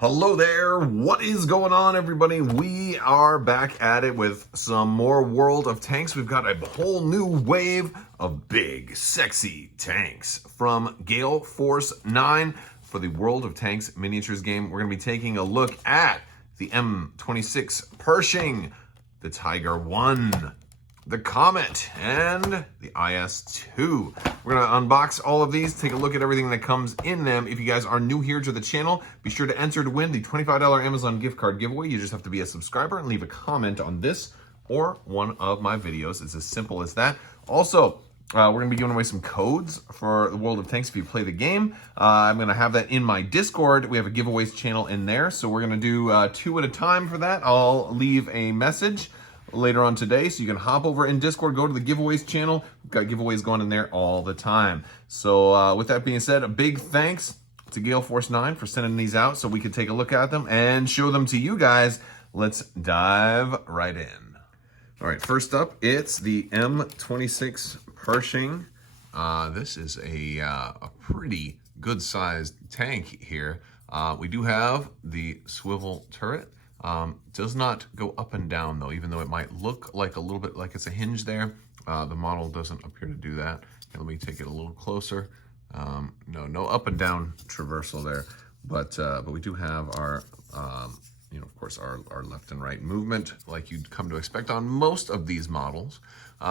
Hello there, what is going on everybody? We are back at it with some more World of Tanks. We've got a whole new wave of big, sexy tanks from Gale Force 9 for the World of Tanks miniatures game. We're going to be taking a look at the M26 Pershing, the Tiger 1, the Comet, and the IS-2. We're gonna unbox all of these, take a look at everything that comes in them. If you guys are new here to the channel, be sure to enter to win the $25 Amazon gift card giveaway. You just have to be a subscriber and leave a comment on this or one of my videos. It's as simple as that. Also, we're gonna be giving away some codes for the World of Tanks if you play the game. I'm gonna have that in my Discord. We have a giveaways channel in there, so we're gonna do 2 at a time for that. I'll leave a message later on today, so you can hop over in Discord, go to the giveaways channel. We've got giveaways going in there all the time. So with that being said, a big thanks to Gale Force 9 for sending these out so we could take a look at them and show them to you guys. Let's dive right in. All right, first up, it's the M26 Pershing. This is a pretty good-sized tank here. We do have the swivel turret. Does not go up and down though, even though it might look like a little bit like it's a hinge there. The model doesn't appear to do that. Let me take it a little closer. No up and down traversal there, but we do have our, of course, our left and right movement like you'd come to expect on most of these models.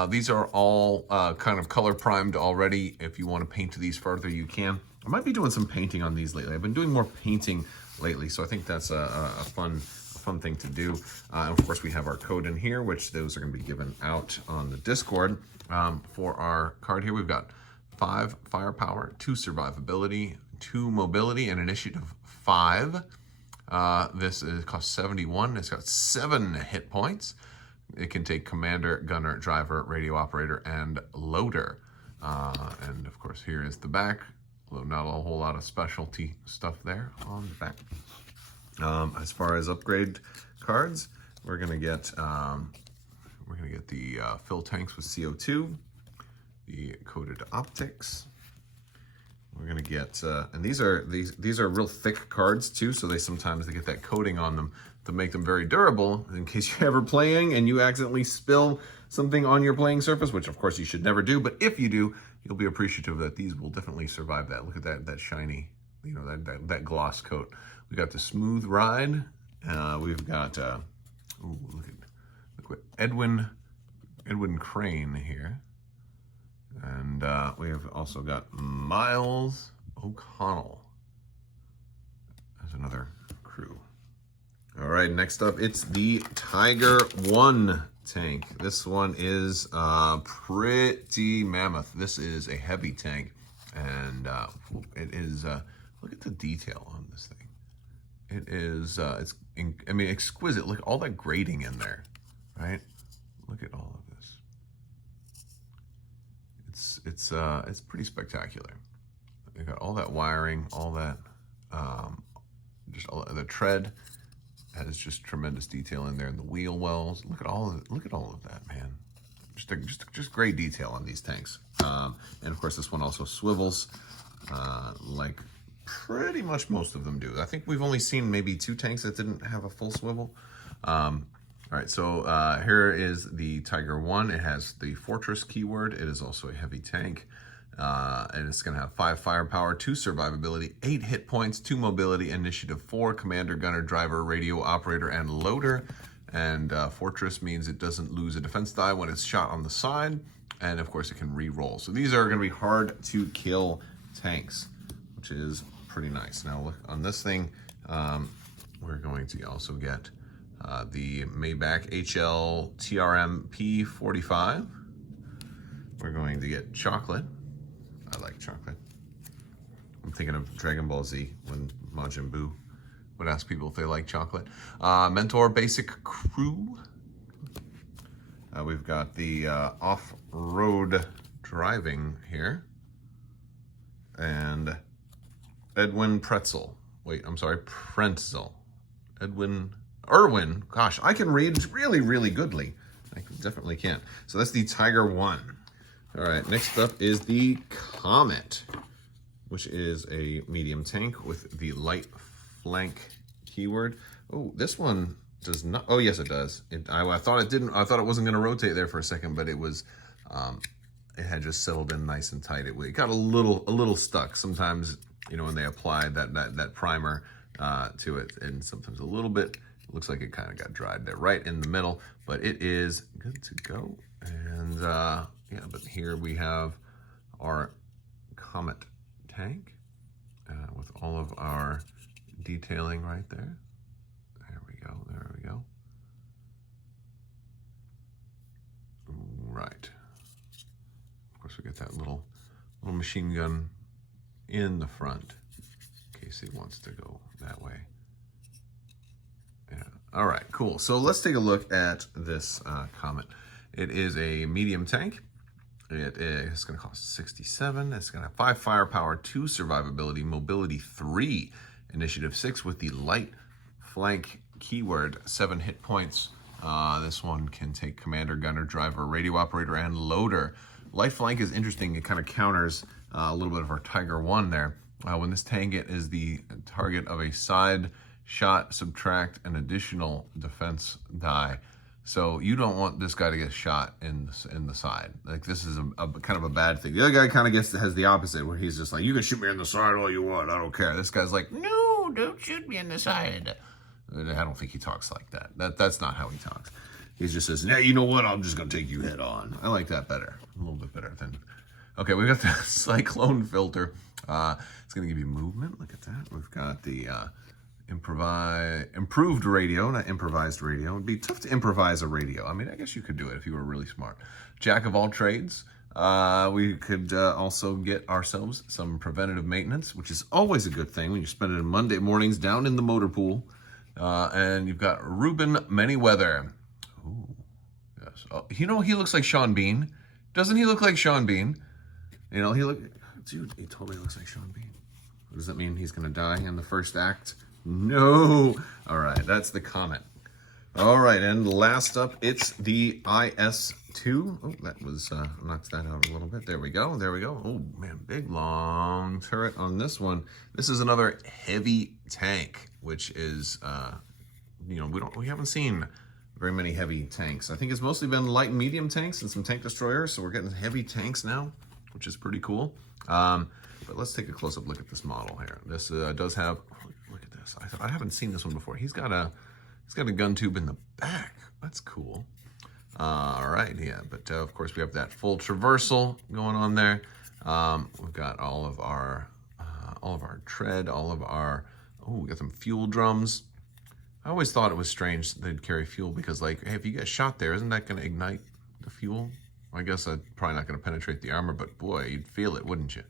These are all kind of color primed already. If you want to paint these further, you can. I might be doing some painting on these lately. I've been doing more painting lately, so I think that's a fun thing to do. And of course, we have our code in here, which those are going to be given out on the Discord. For our card here, we've got 5 firepower, 2 survivability, 2 mobility, and initiative 5. This costs 71. It's got 7 hit points. It can take commander, gunner, driver, radio operator, and loader. And of course, here is the back. Although not a whole lot of specialty stuff there on the back. As far as upgrade cards, we're gonna get the fill tanks with CO2, the coated optics. We're gonna get and these are real thick cards too, so they get that coating on them to make them very durable in case you're ever playing and you accidentally spill something on your playing surface, which of course you should never do, but if you do, you'll be appreciative that these will definitely survive that. Look at that shiny, that gloss coat. We got the smooth ride. We've got look at Edwin Crane here, and we have also got Miles O'Connell as another crew. All right, next up, it's the Tiger 1 tank. This one is pretty mammoth. This is a heavy tank, and it is. Look at the detail on this thing. It is, exquisite. Look at all that grading in there, right? Look at all of this. It's pretty spectacular. They got all that wiring, all that, just all the tread has just tremendous detail in there, and the wheel wells. Look at all of that, man. Just great detail on these tanks. And of course, this one also swivels, like pretty much most of them do. I think we've only seen maybe 2 tanks that didn't have a full swivel. All right, so here is the Tiger 1. It has the Fortress keyword. It is also a heavy tank. And it's gonna have 5 firepower, 2 survivability, 8 hit points, 2 mobility, initiative 4, commander, gunner, driver, radio operator, and loader. And Fortress means it doesn't lose a defense die when it's shot on the side. And of course, it can re-roll. So these are gonna be hard to kill tanks, which is pretty nice. Now look on this thing, we're going to also get the Maybach HL TRM P45. We're going to get chocolate. I like chocolate. I'm thinking of Dragon Ball Z when Majin Buu would ask people if they like chocolate. Mentor Basic Crew. We've got the off-road driving here. And Edwin Pretzel. Wait, I'm sorry, Pretzel. Irwin. Gosh, I can read really, really goodly. I definitely can. So that's the Tiger 1. All right, next up is the Comet, which is a medium tank with the light flank keyword. Oh, this one does not. Oh, yes, it does. I thought it didn't. I thought it wasn't going to rotate there for a second, but it was. It had just settled in nice and tight. It got a little stuck. Sometimes, you know, when they apply that primer to it, and sometimes a little bit. It looks like it kind of got dried there, right in the middle. But it is good to go. And yeah, but here we have our Comet tank with all of our detailing right there. There we go, there we go. Right. Of course, we get that little machine gun in the front in case he wants to go that way. Yeah. All right, cool. So let's take a look at this Comet. It is a medium tank. It is going to cost 67. It's going to have 5 firepower, 2 survivability, mobility 3, initiative 6 with the light flank keyword, 7 hit points. This one can take commander, gunner, driver, radio operator, and loader. Light flank is interesting. It kind of counters a little bit of our Tiger 1 there. When this tank is the target of a side shot, subtract an additional defense die. So you don't want this guy to get shot in the side. Like, this is a kind of a bad thing. The other guy kind of has the opposite, where he's just like, you can shoot me in the side all you want, I don't care. This guy's like, no, don't shoot me in the side. I don't think he talks like that. That's not how he talks. He just says, yeah, you know what, I'm just gonna take you head on. I like that better, a little bit better than. Okay, we got the cyclone filter. It's gonna give you movement, look at that. We've got the improved radio, not improvised radio. It'd be tough to improvise a radio. I mean, I guess you could do it if you were really smart. Jack of all trades. We could also get ourselves some preventative maintenance, which is always a good thing when you're spending Monday mornings down in the motor pool. And you've got Ruben Manyweather. Ooh, yes. Oh, you know, he looks like Sean Bean. Doesn't he look like Sean Bean? You know, dude, he totally looks like Sean Bean. What does that mean? He's going to die in the first act? No. All right, that's the Comet. All right, and last up, it's the IS-2. Oh, that was, knocked that out a little bit. There we go, there we go. Oh, man, big, long turret on this one. This is another heavy tank, which is, you know, we haven't seen very many heavy tanks. I think it's mostly been light and medium tanks and some tank destroyers, so we're getting heavy tanks now, which is pretty cool. But let's take a close-up look at this model here. This does have, look at this. I haven't seen this one before. He's got a gun tube in the back. That's cool. All right, yeah. But of course we have that full traversal going on there. We've got all of our tread, all of our. Oh, we got some fuel drums. I always thought it was strange they'd carry fuel because, like, hey, if you get shot there, isn't that going to ignite the fuel? I guess that's probably not going to penetrate the armor, but boy, you'd feel it, wouldn't you?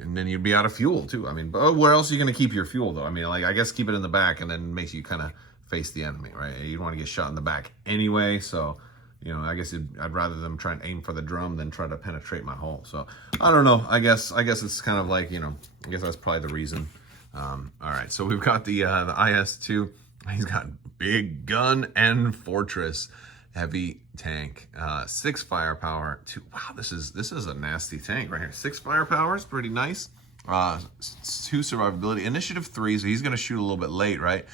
And then you'd be out of fuel too. I mean, but where else are you going to keep your fuel though? I mean, like, I guess keep it in the back, and then makes you kind of face the enemy, right? You don't want to get shot in the back anyway, so, you know, I guess I'd rather them try and aim for the drum than try to penetrate my hull. So I don't know. I guess it's kind of like, you know, I guess that's probably the reason. All right, so we've got the IS-2. He's got big gun and fortress. Heavy tank, 6 firepower. 2. Wow, this is a nasty tank right here. 6 firepower is pretty nice. 2 survivability, initiative 3, so he's going to shoot a little bit late, right?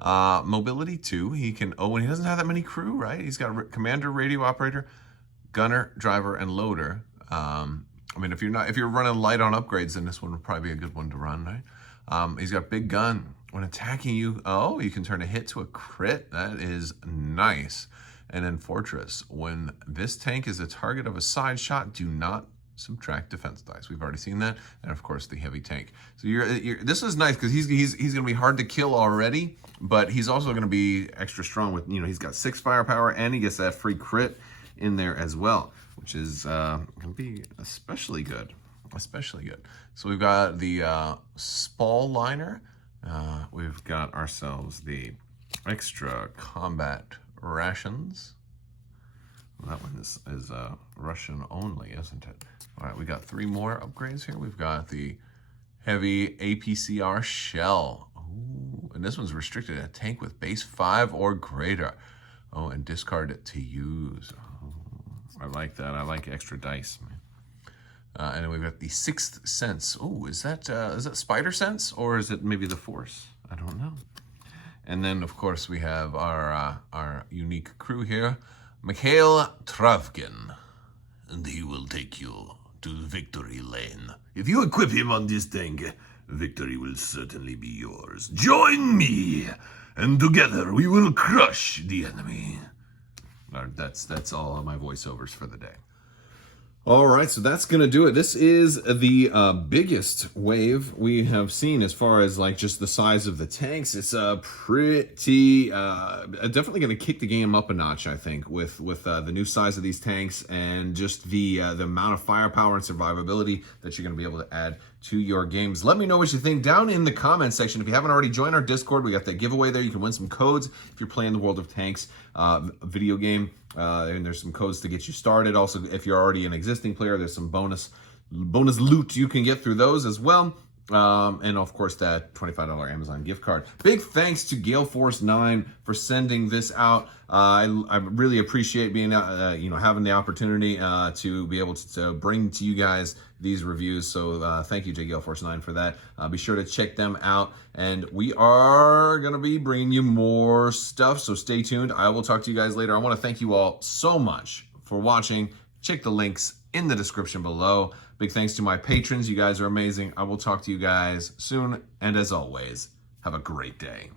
Mobility 2. He can. Oh, and he doesn't have that many crew, right? He's got commander, radio operator, gunner, driver, and loader. I mean, if you're running light on upgrades, then this one would probably be a good one to run, right? He's got big gun. When attacking you, oh, you can turn a hit to a crit. That is nice. And then fortress, when this tank is a target of a side shot, do not subtract defense dice. We've already seen that. And of course the heavy tank. So this is nice because he's going to be hard to kill already, but he's also going to be extra strong with, you know, he's got 6 firepower and he gets that free crit in there as well, which is going to be especially good. So we've got the Spall liner. We've got ourselves the extra combat rations. Well, that one is Russian only, isn't it? All right, we got 3 more upgrades here. We've got the heavy APCR shell. Ooh, and this one's restricted to a tank with base 5 or greater. Oh, and discard it to use. Oh, I like that. I like extra dice, man. And then we've got the 6th sense. Oh, is that spider sense or is it maybe the force? I don't know. And then, of course, we have our unique crew here, Mikhail Travkin. And he will take you to victory lane. If you equip him on this tank, victory will certainly be yours. Join me, and together we will crush the enemy. That's all of my voiceovers for the day. All right, so that's going to do it. This is the biggest wave we have seen as far as like just the size of the tanks. It's pretty, definitely going to kick the game up a notch, I think, with the new size of these tanks and just the amount of firepower and survivability that you're going to be able to add to your games. Let me know what you think down in the comments section. If you haven't already joined our Discord, we got that giveaway there. You can win some codes if you're playing the World of Tanks video game. And there's some codes to get you started. Also, if you're already an existing player, there's some bonus loot you can get through those as well. And of course, that $25 Amazon gift card. Big thanks to Gale Force 9 for sending this out. I really appreciate being, having the opportunity to be able to bring to you guys these reviews. So thank you to Gale Force 9 for that. Be sure to check them out. And we are going to be bringing you more stuff. So stay tuned. I will talk to you guys later. I want to thank you all so much for watching. Check the links in the description below. Big thanks to my patrons. You guys are amazing. I will talk to you guys soon. And as always, have a great day.